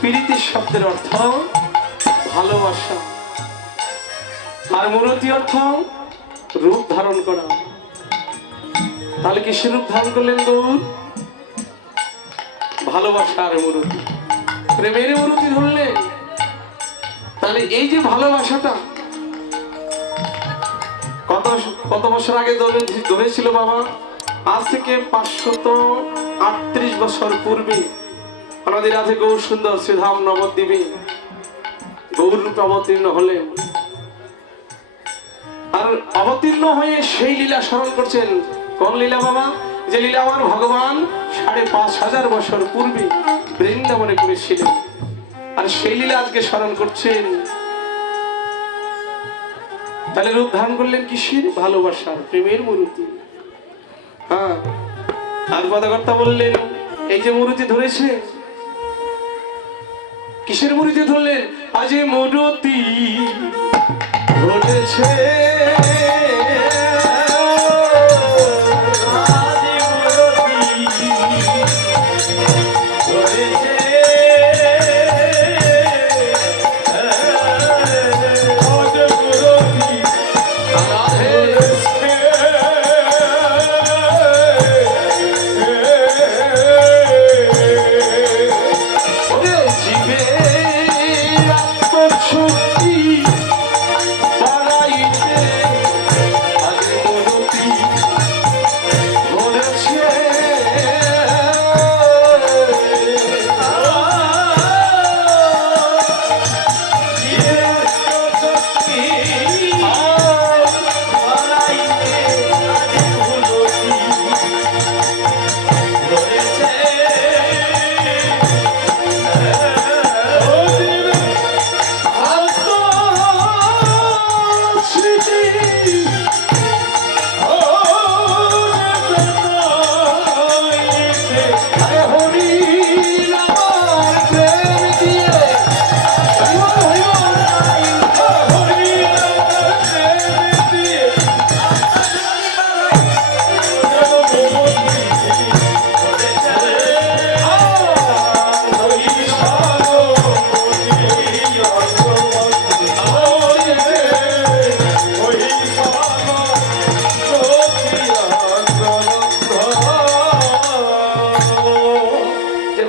প্রীতি শব্দের অর্থ ভালোবাসা, আর মূরতি অর্থ রূপ ধারণ করা। তাহলে কিসের রূপ ধারণ করলেন গৌর? ভালোবাসার মূরতি, প্রেমের মূরতি ধরলেন। তাহলে এই যে ভালোবাসাটা কত বছর আগে ধরেছিল বাবা? আজ থেকে 538 বছর পূর্বে আমাদের রাধে গৌর সুন্দর শ্রীধাম নবদ্বীপে গৌর রূপে অবতীর্ণ হলেন। আর অবতীর্ণ হয়ে সেই লীলা স্মরণ করছেন। কোন লীলা বাবা? যে লীলা আমার ভগবান 5,500 বছর পূর্বে বৃন্দাবনে করেছিলেন, আর সেই লীলা আজকে স্মরণ করছেন। তাহলে রূপ ধারণ করলেন কিসের? ভালোবাসার, প্রেমের মূর্তি। হ্যাঁ, আর কথাকর্তা বললেন এই যে মূর্তি ধরেছে, কিসের মূর্তি ধরলেন? আজ মূর্তি ধরেছে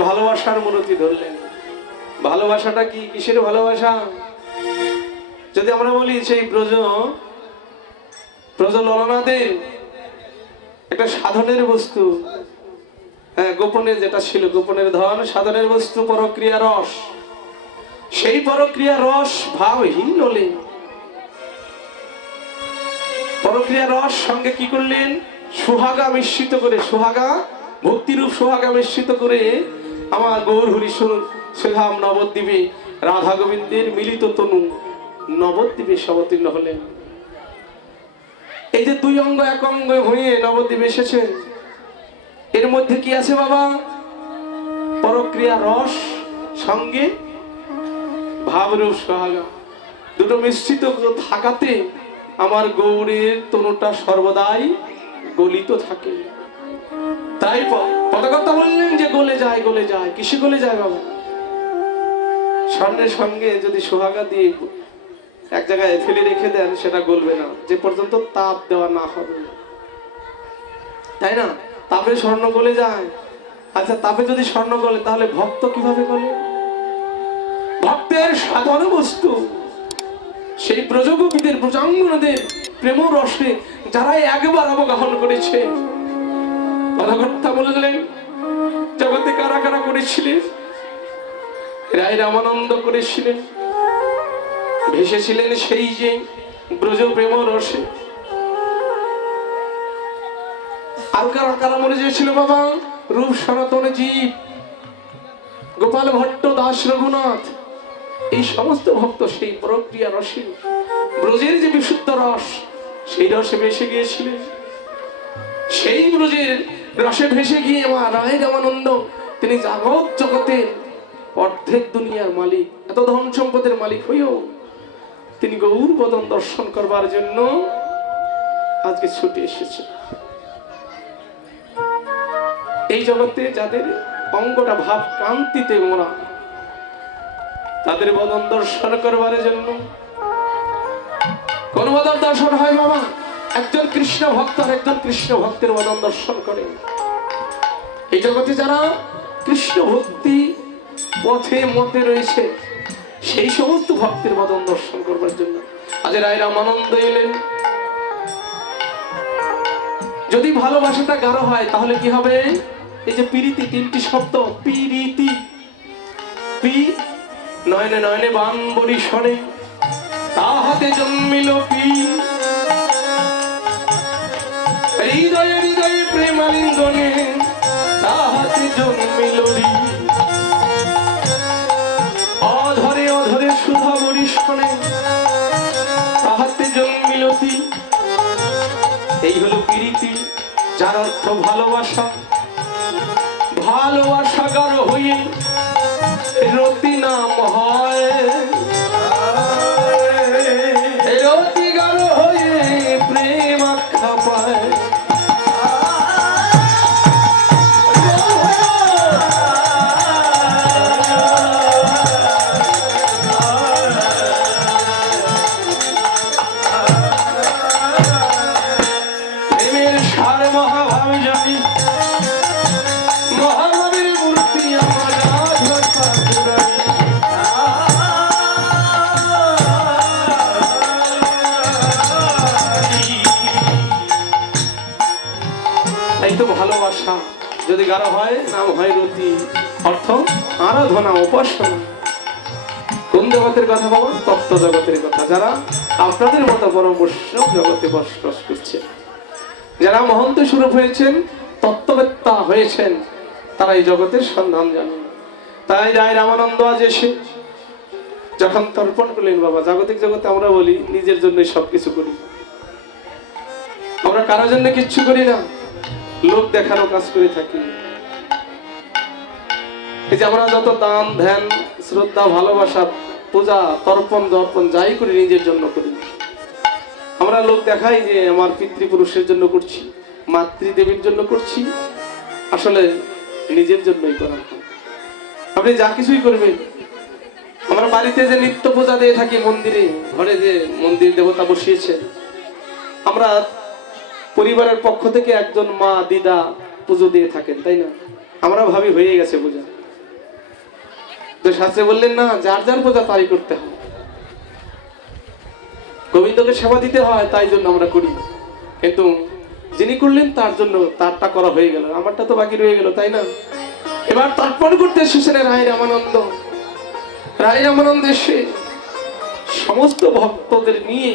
ভালোবাসার মূর্তি ধরলেন। ভালোবাসাটা কি, কিসের ভালোবাসা? যদি আমরা বলি সেই ব্রজ ললনাদের একটা সাধনের বস্তু, হ্যাঁ, গোপনে যেটা ছিল, গোপনের ধন, সাধনের বস্তু পরক্রিয়া রস। সেই পরক্রিয়া রস ভাবহীন হলে পরক্রিয়া রস সঙ্গে কি করলেন? সুহাগা মিশ্রিত করে, সুহাগা ভক্তিরূপ সুহাগা মিশ্রিত করে আমার গৌর হরি শ্রীধাম নবদ্বীপে রাধা গোবিন্দের মিলিত তনু নবদ্বীপে অবতীর্ণ হলেন। এই যে দুই অঙ্গ এক অঙ্গ হয়ে নবদ্বীপে এসেছেন, এর মধ্যে কি আছে বাবা? পরক্রিয়া রস সঙ্গে ভাবরূপ সোহাগা, দুটো মিশ্রিত থাকাতে আমার গৌরের তনুটা সর্বদাই গলিত থাকে। তাই পদকর্তা বললেন যে গলে যায়, গলে যায়। কিসে গলে যায় বাবা? স্বর্ণের সঙ্গে যদি সোহাগা দিয়ে এক জায়গায় ফেলে রেখে দেন, সেটা গলবে না যে পর্যন্ত তাপ দেওয়া না হবে, তাই না? তাপে স্বর্ণ গলে যায়। আচ্ছা, তাপে যদি স্বর্ণ গলে, তাহলে ভক্ত কিভাবে গলে? ভক্তের সাধন বস্তু সেই ব্রজগোপীদের, ব্রজাঙ্গনাদের প্রেম রসে যারা একবার অবগাহন করেছে। পদকর্তা বললেন, জগতে কারা কারা করেছিলেন? রায় রামানন্দ করেছিলেন, ভেসেছিলেন সেই যে ব্রজ প্রেম রসে। আর কারা কারা মরে গিয়েছিল বাবা? রূপ সনাতন জীব, গোপাল ভট্ট, দাস রঘুনাথ, এই সমস্ত ভক্ত সেই পরক্রিয়া রসে, ব্রজের যে বিশুদ্ধ রস, সেই রসে ভেসে গিয়েছিলেন। সেই ব্রজের রসে ভেসে গিয়ে আমার রায় রামানন্দ, তিনি জগৎ জগতের অর্ধেক দুনিয়ার মালিক, এত ধন সম্পদের মালিক হয়েও তিনি গৌর বদন দর্শন করবার জন্য আজকে ছুটে এসেছে। এই জগতে যাদের অঙ্গটা ভাব কান্তিতে মোরা, তাদের বদন দর্শন করবার জন্য। কোন বদন দর্শন হয় বাবা? একজন কৃষ্ণ ভক্ত আর একজন কৃষ্ণ ভক্তের বদন দর্শন করে। এই জগতে যারা কৃষ্ণ ভক্তি পথে মতে রয়েছে, সেই সমস্ত ভক্তের বদন দর্শন করবার জন্য আজ রায় রামানন্দ এলেন। যদি ভালোবাসাটা গাঢ় হয়, তাহলে কি হবে? এই যে প্রীতি, তিনটি শব্দ, প্রীতি, পি নয়নে নয়নে বান বরিশনে, তাহাতে জন্মিল পি, হৃদয়ে হৃদয়ে প্রেমালিঙ্গনে, তাহাতে জন্মিল রি, অধরে অধরে সুধা বরিশনে, তাহাতে জন্মিল তি। এই হলো প্রীতি, যার অর্থ ভালোবাসা। ভালোবাসা গাঢ় হয়ে রতি নাম হয়, রতি গাঢ় হয়ে প্রেম আখ্যা পায়। প্রেমের সার মহাভাব জানি, মহানবীর মূর্তি আমার ভালোবাসা যদি গাঢ় হয়, নাম হয় রতি, অর্থ আরাধনা, উপাসনা। কোন জগতের কথা বাবা? তত্ত্ব জগতের কথা। যারা আপনাদের মতো বড় বৈষ্ণব জগতে বসবাস করছে, যারা মহন্ত স্বরূপ হয়েছেন, তত্ত্ববেত্তা হয়েছেন, তারা এই জগতের সন্ধান জানেন। তাই রায় রামানন্দ আজ এসে যখন তর্পণ করলেন বাবা, জাগতিক জগতে আমরা বলি নিজের জন্য সবকিছু করি, আমরা কারোর জন্য কিচ্ছু করি না, লোক দেখানো কাজ করে থাকি। এই যে আমরা যত দান, ধ্যান, শ্রদ্ধা, ভালোবাসা, পূজা, তর্পণ, দর্পণ যাই করি, নিজের জন্য করি। আমরা লোক দেখাই যে আমার পিতৃপুরুষের জন্য করছি, মাতৃদেবীর জন্য করছি, আসলে নিজের জন্যই করা হয়। আপনি যা কিছুই করবেন, আমরা বাড়িতে যে নিত্য পূজা দিয়ে থাকি, মন্দিরে, ঘরে যে মন্দির দেবতা বসিয়েছে, আমরা পরিবারের পক্ষ থেকে একজন মা, দিদা পুজো দিয়ে থাকেন, তাই না? আমরা ভাবি হয়ে গেছে পূজা, তো শাস্ত্রে বললেন না, যার যার পূজা তাই করতে হবে, গোবিন্দকে সেবা দিতে হয়, তাই জন্য আমরা করি। কিন্তু যিনি করলেন তার জন্য তারটা করা হয়ে গেল, আমারটা তো বাকি রয়ে গেল, তাই না? এবার তর্পণ করতে এসেছেন রায় রামানন্দ। রায় রামানন্দ এসে সমস্ত ভক্তদের নিয়ে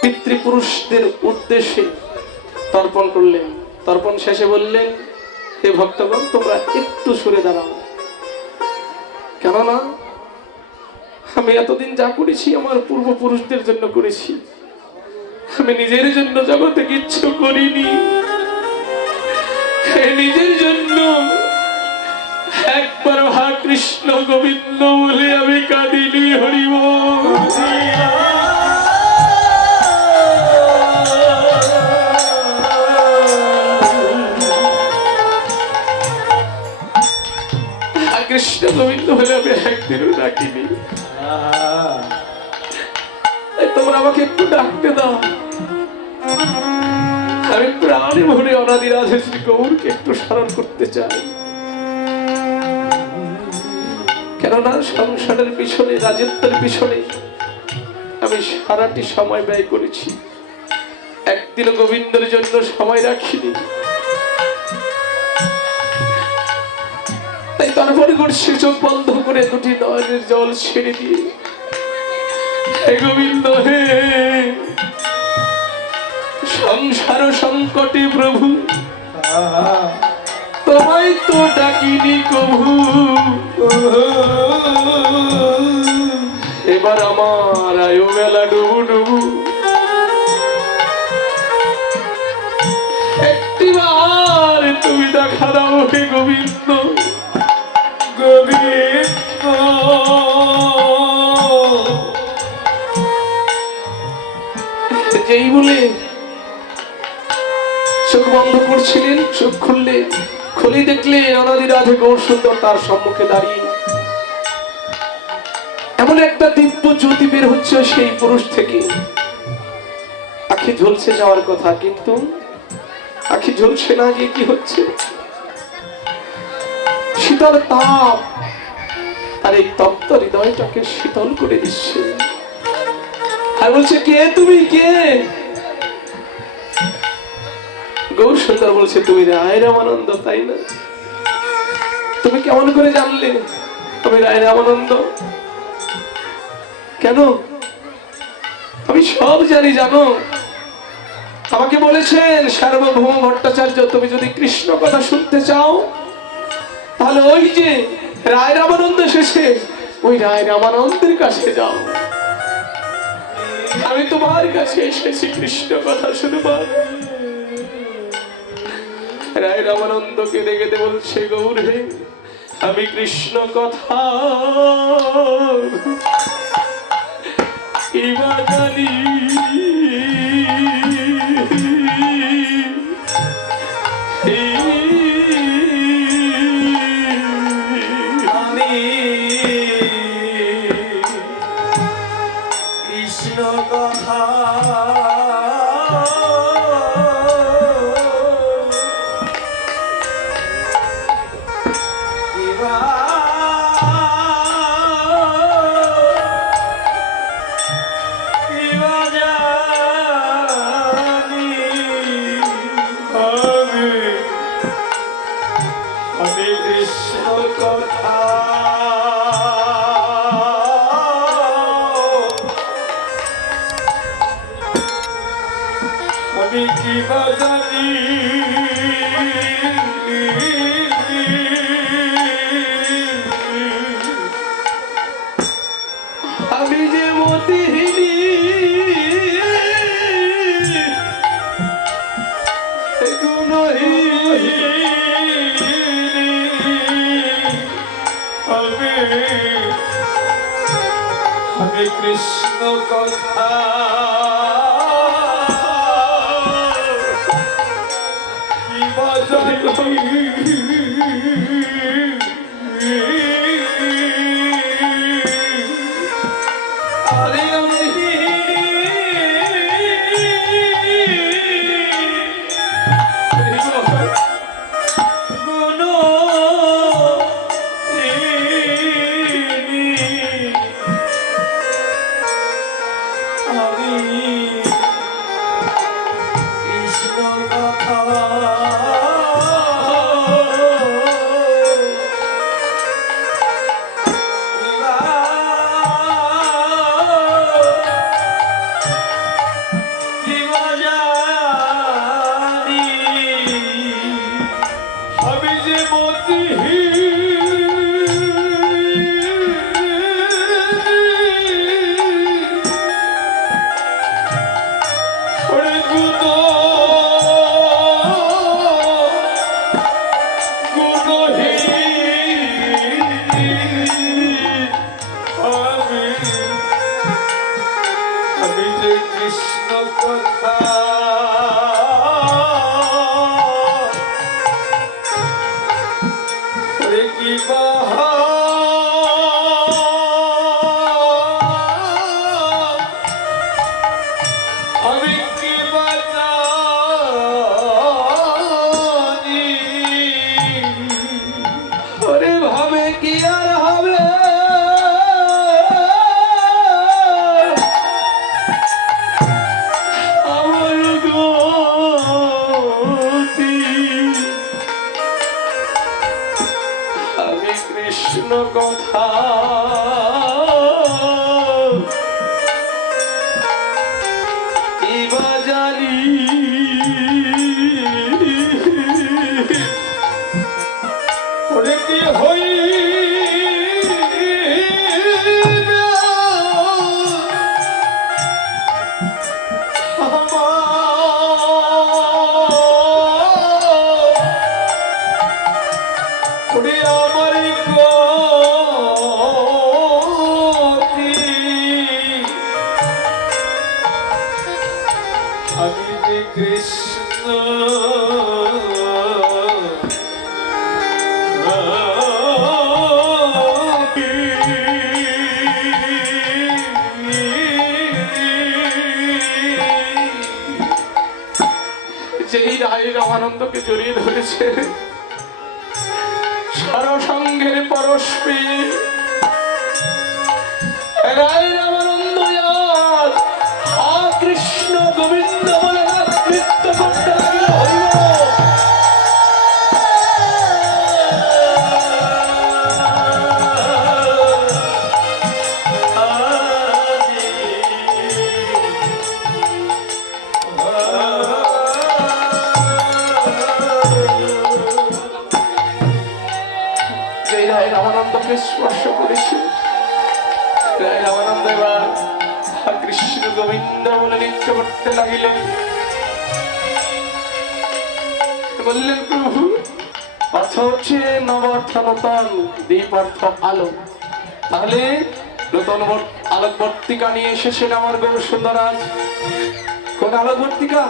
পিতৃপুরুষদের উদ্দেশ্যে তর্পণ করলেন। তর্পণ শেষে বললেন, হে ভক্তগণ, তোমরা একটু সরে দাঁড়াও, কেননা আমি এতদিন যা করেছি আমার পূর্বপুরুষদের জন্য করেছি, আমি নিজের জন্য জগতে কিচ্ছু করিনি। নিজের জন্য একবার হা কৃষ্ণ গোবিন্দ বলে আমি কাঁদিনি। হরিবল। কৃষ্ণ গোবিন্দ বলে আমি একদিনও ডাকিনি। তোমরা আমাকে একটু ডাকতে দাও, আমি প্রাণে ভরে অনাদি রাধে শ্রী গৌরকে একটু স্মরণ করতে চাই। কেননা সংসারের পিছনে, রাজত্বের পিছনে আমি সারাটি সময় ব্যয় করেছি, একদিন গোবিন্দের জন্য সময় রাখিনি। তাই তর্পণ করছি চোখ বন্ধ করে, দুটি নয়নের জল ছেড়ে দিয়ে, হে গোবিন্দ, হে সংসার সংকটে প্রভু তোমায় তো ডাকিনি কভু, এবার আমার আয়ু মেলা ডুবু ডুবু, একটিবার তুমি দেখা দাও হে গোবিন্দ। গোবিন্দ যেই বলে চোখ বন্ধ করছিলেন, চোখ খুলে দেখলেন অনাদি রাধে গৌর সুন্দর তার সম্মুখে দাঁড়িয়ে। এমন একটা দিব্য জ্যোতি বের হচ্ছে সেই পুরুষ থেকে। আখি ঝলসে যাওয়ার কথা, কিন্তু আখি ঝলসে না গিয়ে কি হচ্ছে, শীতল তাপ আর এই তপ্ত হৃদয়টাকে শীতল করে দিচ্ছে। আর বলছে, কে তুমি, কে? গৌর সুন্দর বলছে, তুমি রায় রামানন্দ, তাই না? তুমি কেমন করে জানলে আমি রায় রামানন্দ? কেন? আমি সব জানি, জানো। আমাকে বলেছেন সার্বভৌম ভট্টাচার্য, তুমি যদি কৃষ্ণ কথা শুনতে চাও তাহলে ওই যে রায় রামানন্দ এসেছে, ওই রায় রামানন্দের কাছে যাও। আমি তোমার কাছে এসেছি কৃষ্ণ কথা শুনবার। রায় রামানন্দকে দেখে বলছে, গৌর হে, আমি কৃষ্ণ কথা এবার জানি, আমি কৃষ্ণ কথা আমি কি বাজানি আমি যে মতিহীনী আমি কৃষ্ণ কথা কি বাজানি বাহা আমি কি বাজানি ওরে ভাবে কি আর হবে আমার গতি আমি কৃষ্ণ কথা কি বা জানি ওরে কি হই ওরে আমার গতি আমি যে কৃষ্ণ যেই রায় রামানন্দকে জড়িয়ে ধরেছে সরসঙ্গের পরস্পে রায় রামানন্দ আজ হা কৃষ্ণ গোবিন্দ বলে নৃত্য করতে লাগলো যেই রায় রামানন্দকে স্পর্শ করেছে রায় রামানন্দ এবার হা কৃষ্ণ গোবিন্দ বলে নৃত্য করতে লাগিলেন বললেন প্রভু অর্থ হচ্ছে নব অর্থ নূতন দ্বীপ অর্থ আলো তাহলে নূতন আলোকবর্তিকা নিয়ে এসেছেন আমার গৌর সুন্দরাজ কোন আলোকবর্তিকা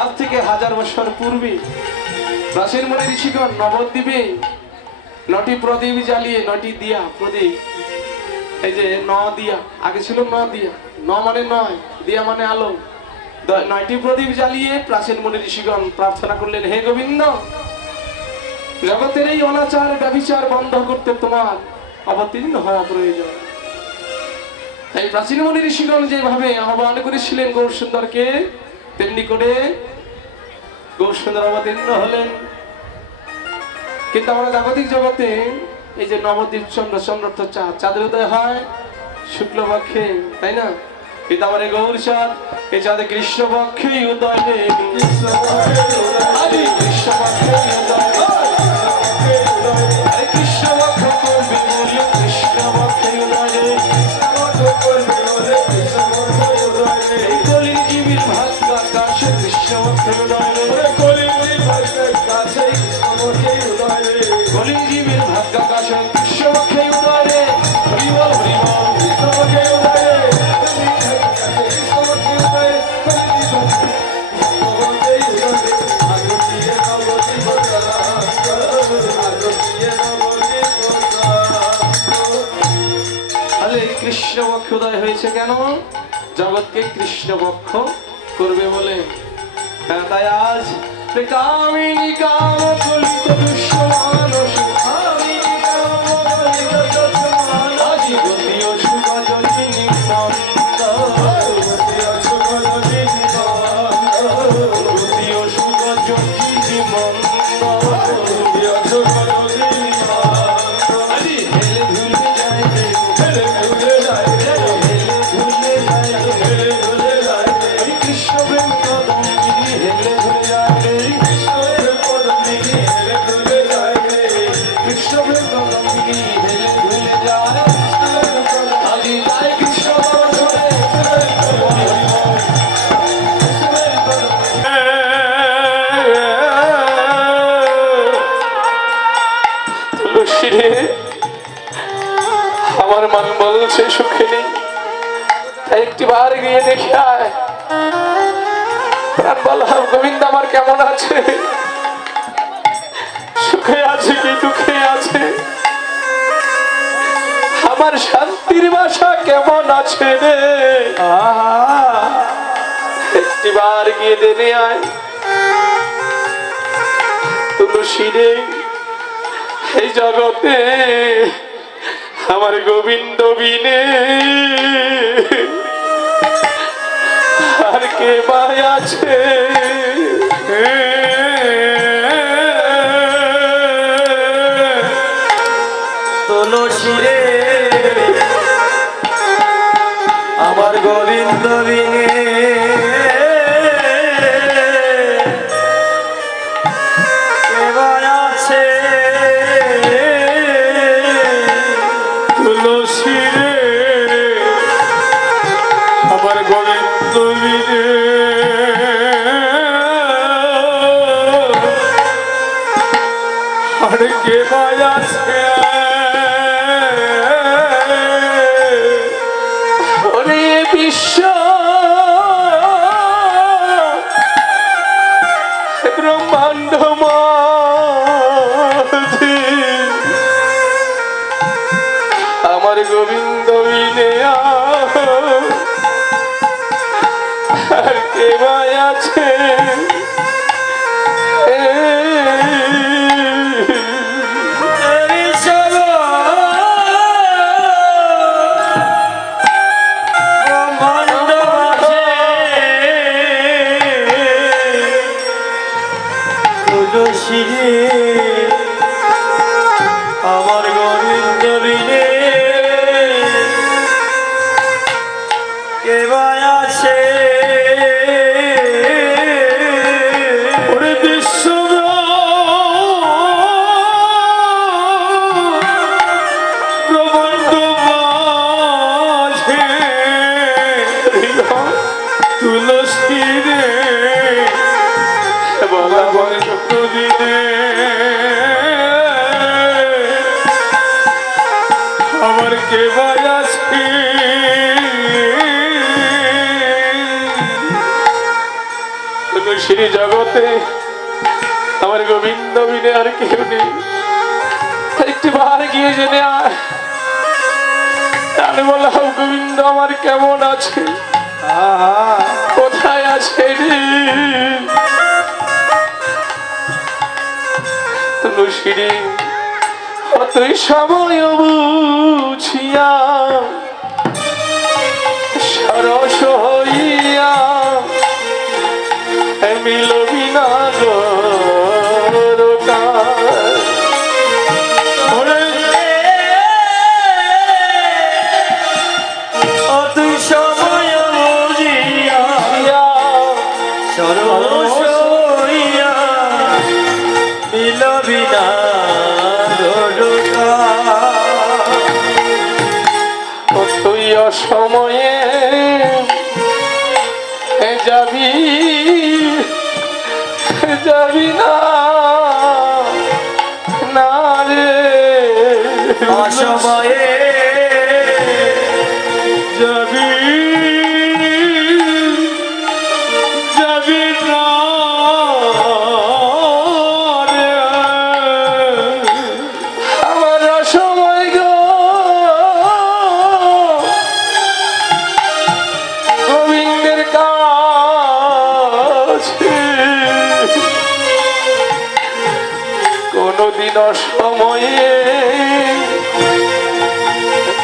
আজ থেকে 1000 বছর পূর্বে প্রাচীন মনে ঋষিগণ নবদ্বীপে 9টি প্রদীপ জ্বালিয়ে 9টি দিয়া প্রদীপ এই যে দিয়া আগে ছিল দিয়া মানে 9 দিয়া মানে আলো 9টি প্রদীপ জ্বালিয়ে প্রাচীন মনে ঋষিগণ প্রার্থনা করলেন হে গোবিন্দ জগতের এই অনাচার ব্যভিচার বন্ধ করতে তোমার অবতীর্ণ হওয়া প্রয়োজন তাই প্রাচীন মনে ঋষিগণ যেভাবে আহ্বান করেছিলেন গৌর সুন্দরকে তেমনি করে গৌর সুন্দর অবতীর্ণ হলেন কিন্তু আমরা জাগতিক জগতে এই যে নবদ্বীপ চন্দ্র চন্দ্র চাঁদের উদয় হয় শুক্লপক্ষে তাই না কিন্তু আমার এই গৌর চাঁদ এই চাঁদে কৃষ্ণপক্ষে উদয় কৃষ্ণপক্ষে উদয় কৃষ্ণপক্ষ করবে বলে কৃষ্ণপক্ষে উদয় কলির জীবীর ভাগ্য আকাশে কৃষ্ণপক্ষে উদয় কলিজীবের ভাগ্য আকাশে কৃষ্ণপক্ষে উদয় হরি বল কৃষ্ণপক্ষে উদয় তাহলে কৃষ্ণপক্ষ উদয় হয়েছে কেন জগৎকে কৃষ্ণপক্ষ করবে বলে তাই আজ কামিনী কাম কলিত দুষ্মানস কামিনী কাম কলিত দুষ্মানস জীবতীয় সুখ জলিনী নন্দ জীবতীয় সুখ জলিনী নন্দ জীবতীয় সুখ জলিনী মন্দ জীবতীয় সুখ জলিনী মন্দ আরে হেলে ধুলে যায় রে হেলে ধুলে যায় রে হেলে ধুলে যায় রে হেলে ধুলে যায় রে কৃষ্ণ প্রেম কদমিনী হেলে ধুলে যায় রে কৃষ্ণ প্রেম কদমিনী হেলে ধুলে যায় আজি যায় কৃষ্ণ বরসরে তুলসী রে আমার মন বলছে সুখে নেই তাই একটি বার গিয়ে দেখে আয় প্রাণ বললাম গোবিন্দ আমার কেমন আছে সুখে আছে কি দুঃখে আছে, আমার শান্তির বাসা কেমন আছে রে। একটিবার গিয়ে দেনে আয় তুলসী রে, এই জগতে আমার গোবিন্দ বিনে আর কে ভাই আছে। তুলসী রে আমার গোবিন্দ বিনে এবার আছে। তুলসী রে আমার গোবিন্দ বিনে আর কে ভাই আছে। ওরে বিশ্ব ব্রহ্মাণ্ড মাঝি আমার গোবিন্দ বিনে আর কে ভাই আছে। তুলসী রে আমার গোবিন্দ বিনে কে ভাই আছে। ওরে বিশ্ব ব্রহ্মাণ্ড মাঝে তুলসী রে বলা বলে দিনে আমার কে ভাই আছে। তুলসী জগতে আমার গোবিন্দ বিনে আর কেউ নেই। একটি বার গিয়ে জেনে আয়। আমি বললাম গোবিন্দ আমার কেমন আছে, কোথায় আছে রে। তুলসী রে অতই সময় বুঝিয়া সরস হইয়া মিলবি না তুই সময় বুঝিয়া সরস হইয়া মিলবি না তুই অসময়ে যাবি যাবি না না রে। অসময়ে যাবি যাবি না রে। আমার অসময় গো গোবিন্দের কাছে কোনদিন অসময়ে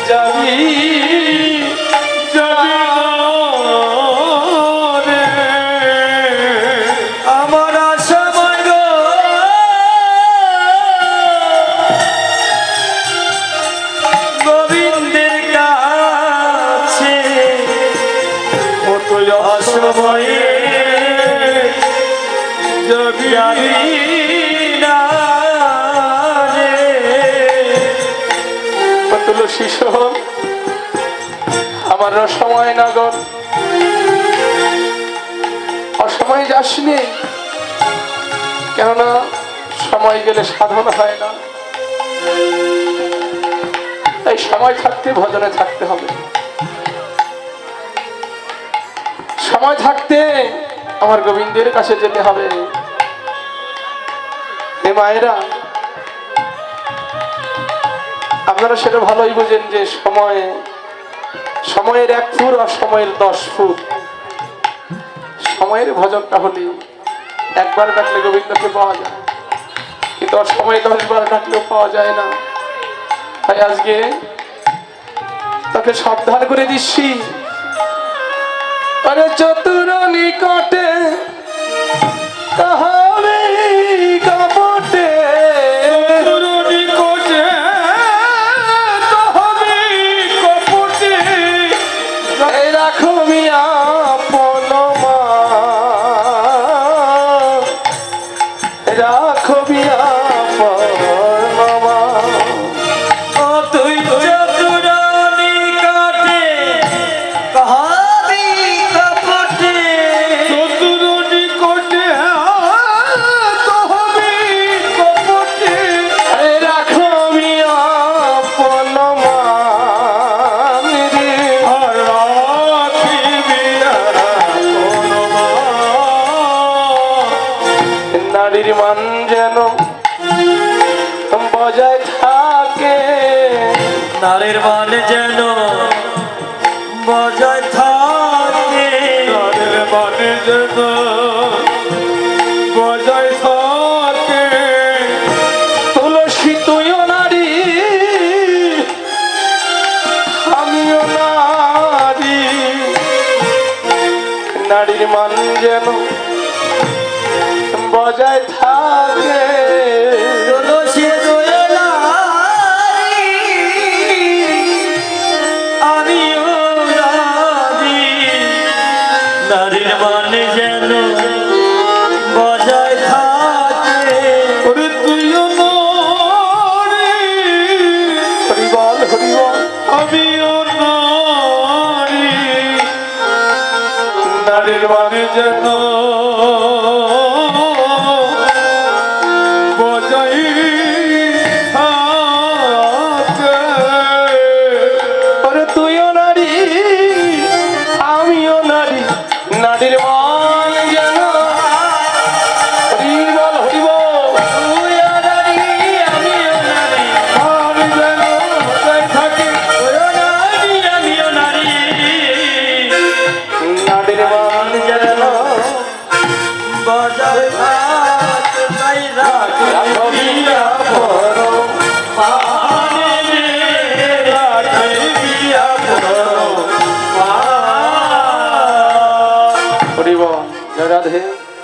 যাবি যাবি না রে। আমার অসময় গো গোবিন্দের কাছে অসময়ে যাবি যাবি না রে। তুলসী শোন, আমার অসময় নগর অসময় যাসনি, কেননা সময় গেলে সাধন হয় না। তাই সময় থাকতে ভজনে থাকতে হবে। সময় থাকতে আমার গোবিন্দের কাছে যেতে হবে। হে মায়েরা, আপনারা সেটা ভালোই বুঝেন যে সময়ের 1 ফুট আর সময়ের 10 ফুট। সময়ের ভজনটা হলে একবার ডাকলে গোবিন্দকে পাওয়া যায়, কিন্তু আর সময় 10 বার ডাকলেও পাওয়া যায় না। তাই আজকে তাকে সাবধান করে দিচ্ছি। আরে চতুর নিকটে তাহারে কাপটে, তরুণী কোটে তহবি কপটে এই রাখো মিয়া পনমা, রাখো মিয়া পনমা। ও তুই চতুরানি কাটে কাহারি কাপটে, তরুণী কোটে তহবি কপটে এই রাখো মিয়া পনমা রে। আর রাখিবিয়া কোনমা নারীর মান যেন বজায় থাকে, নারীর মান যেন বজায় থাকে, তাদের মানে যেন বজায় থাকে তুলসী তুইও নারী আমিও নারী, নারীর মান যেন বজায় থাকে। তুলসী দোয়েলারি আমিও নারী, নারীর মান যেন বজায় থাকে। ওরে তুইও নারী হরিবল হরিবল, আমিও নারী নারীর মান যেন বজাই থাকে ওরে তুইও নারী আমিও নারী, নারীর মান যেন হরিবল হরিবল। তুইও নারী আমিও নারী, আমি যেন বজায় থাকি তুইও নারী আমিও নারী, নারীর মান যেন বজায় থাকে। তাই রাখো রাখো মিয়া পনমা, রাখিবিয়া পনমা। হরিবল। জয় রাধে।